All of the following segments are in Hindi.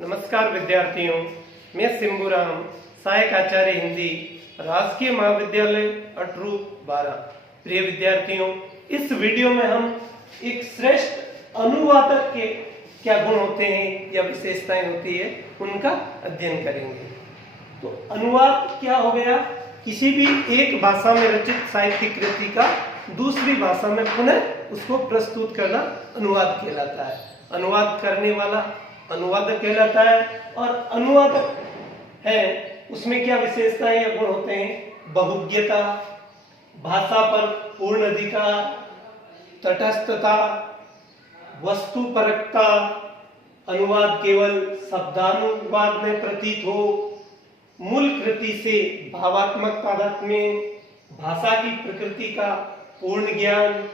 नमस्कार विद्यार्थियों, मैं सिंबूराम, सहायक आचार्य हिंदी, राजकीय महाविद्यालय अटरू 12। प्रिय विद्यार्थियों, इस वीडियो में हम एक श्रेष्ठ अनुवादक के क्या गुण होते हैं या विशेषताएं होती है उनका अध्ययन करेंगे। तो अनुवाद क्या हो गया? किसी भी एक भाषा में रचित साहित्यिक कृति का दूसरी भाषा में पुनः उसको प्रस्तुत करना अनुवाद कहलाता है। अनुवाद करने वाला अनुवादक कहलाता है। और अनुवादक है उसमें क्या विशेषताएं या गुण होते हैं? बहुज्ञता, भाषा पर पूर्ण अधिकार, तटस्थता, वस्तुपरकता, अनुवाद केवल शब्दानुवाद में प्रतीत हो, मूल कृति से भावात्मक तादात्म्य, भाषा की प्रकृति का पूर्ण ज्ञान,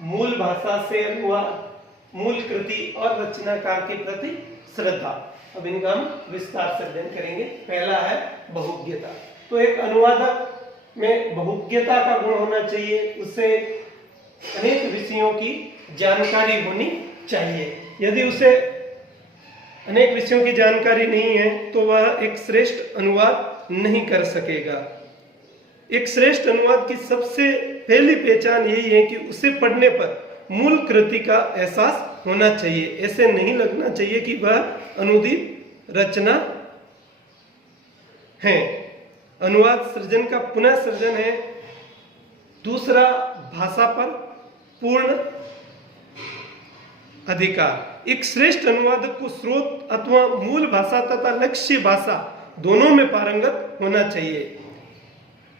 मूल भाषा से अनुवाद, मूल कृति और रचनाकार के प्रति श्रद्धा। अब इनका हम विस्तार से अध्ययन करेंगे। पहला है बहुज्ञता। तो एक अनुवादक में बहुज्ञता का गुण होना चाहिए, उसे अनेक विषयों की जानकारी होनी चाहिए। यदि उसे अनेक विषयों की जानकारी नहीं है तो वह एक श्रेष्ठ अनुवाद नहीं कर सकेगा। एक श्रेष्ठ अनुवाद की सबसे पहली पहचान यही है कि उसे पढ़ने पर मूल कृति का एहसास होना चाहिए। ऐसे नहीं लगना चाहिए कि वह अनुदित रचना है। अनुवाद सृजन का पुनः सृजन है। दूसरा, भाषा पर पूर्ण अधिकार। एक श्रेष्ठ अनुवादक को स्रोत अथवा मूल भाषा तथा लक्ष्य भाषा दोनों में पारंगत होना चाहिए।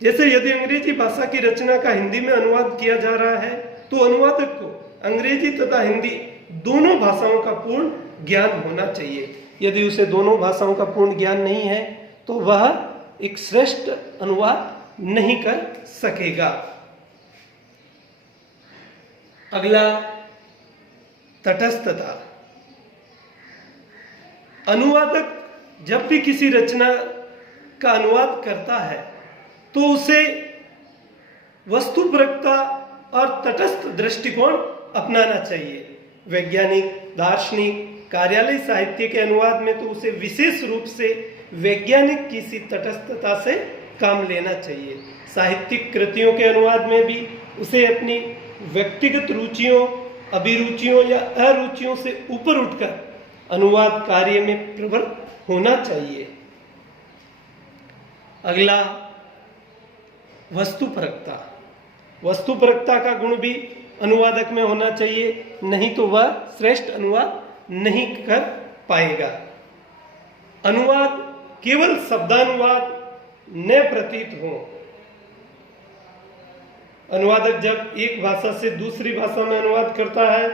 जैसे यदि अंग्रेजी भाषा की रचना का हिंदी में अनुवाद किया जा रहा है तो अनुवादक को अंग्रेजी तथा हिंदी दोनों भाषाओं का पूर्ण ज्ञान होना चाहिए। यदि उसे दोनों भाषाओं का पूर्ण ज्ञान नहीं है तो वह एक श्रेष्ठ अनुवाद नहीं कर सकेगा। अगला, तटस्थता। अनुवादक जब भी किसी रचना का अनुवाद करता है तो उसे वस्तुपरकता और तटस्थ दृष्टिकोण अपनाना चाहिए। वैज्ञानिक, दार्शनिक, कार्यालय साहित्य के अनुवाद में तो उसे विशेष रूप से वैज्ञानिक किसी तटस्थता से काम लेना चाहिए। साहित्यिक कृतियों के अनुवाद में भी उसे अपनी व्यक्तिगत रुचियों, अभिरुचियों या अरुचियों से ऊपर उठकर अनुवाद कार्य में प्रवृत्त होना चाहिए। अगला, वस्तुपरकता। वस्तुपरकता का गुण भी अनुवादक में होना चाहिए, नहीं तो वह श्रेष्ठ अनुवाद नहीं कर पाएगा। अनुवाद केवल शब्दानुवाद न प्रतीत हो। अनुवादक जब एक भाषा से दूसरी भाषा में अनुवाद करता है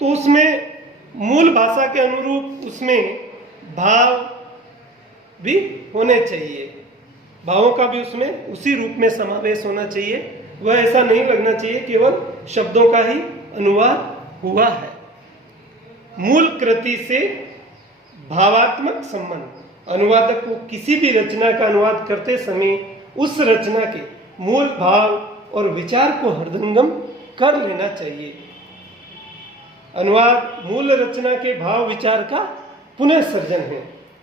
तो उसमें मूल भाषा के अनुरूप उसमें भाव भी होने चाहिए। भावों का भी उसमें उसी रूप में समावेश होना चाहिए। वह ऐसा नहीं लगना चाहिए केवल शब्दों का ही अनुवाद हुआ है। मूल कृति से भावात्मक संबंध। अनुवादक को किसी भी रचना का अनुवाद करते समय उस रचना के मूल भाव और विचार को हृदयंगम कर लेना चाहिए। अनुवाद मूल रचना के भाव विचार का पुनः सृजन है।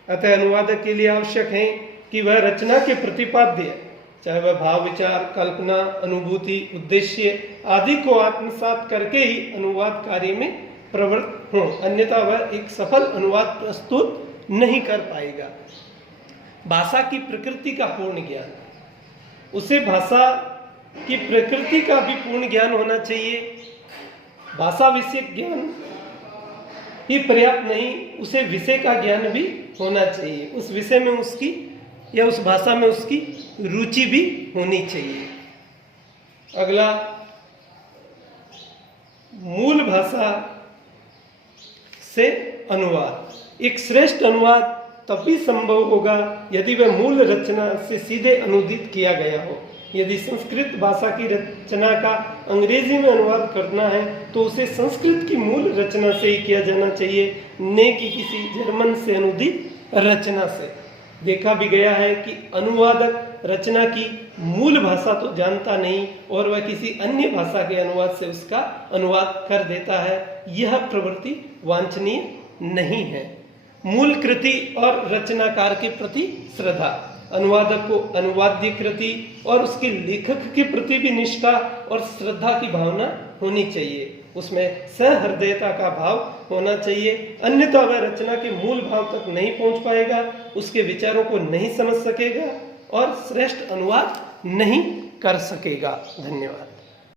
अतः अनुवादक के लिए आवश्यक है कि वह रचना के प्रतिपाद्य, चाहे वह भाव विचार, कल्पना, अनुभूति, उद्देश्य आदि को आत्मसात करके ही अनुवाद कार्य में प्रवृत्त हो, अन्यथा वह एक सफल अनुवाद प्रस्तुत नहीं कर पाएगा। भाषा की प्रकृति का पूर्ण ज्ञान। उसे भाषा की प्रकृति का भी पूर्ण ज्ञान होना चाहिए। भाषा विषयक ज्ञान ही पर्याप्त नहीं, उसे विषय का ज्ञान भी होना चाहिए। उस विषय में उसकी या उस भाषा में उसकी रुचि भी होनी चाहिए। अगला, मूल भाषा से अनुवाद। एक श्रेष्ठ अनुवाद तभी संभव होगा यदि वह मूल रचना से सीधे अनुदित किया गया हो। यदि संस्कृत भाषा की रचना का अंग्रेजी में अनुवाद करना है तो उसे संस्कृत की मूल रचना से ही किया जाना चाहिए, न कि किसी जर्मन से अनुदित रचना से। देखा भी गया है कि अनुवादक रचना की मूल भाषा तो जानता नहीं और वह किसी अन्य भाषा के अनुवाद से उसका अनुवाद कर देता है। यह प्रवृत्ति वांछनीय नहीं है। मूल कृति और रचनाकार के प्रति श्रद्धा, अनुवादक को अनुवाद्य कृति और उसके लेखक के प्रति भी निष्ठा और श्रद्धा की भावना होनी चाहिए, उसमें सहृदयता का भाव होना चाहिए, अन्यथा वह रचना के मूल भाव तक नहीं पहुंच पाएगा, उसके विचारों को नहीं समझ सकेगा और श्रेष्ठ अनुवाद नहीं कर सकेगा। धन्यवाद।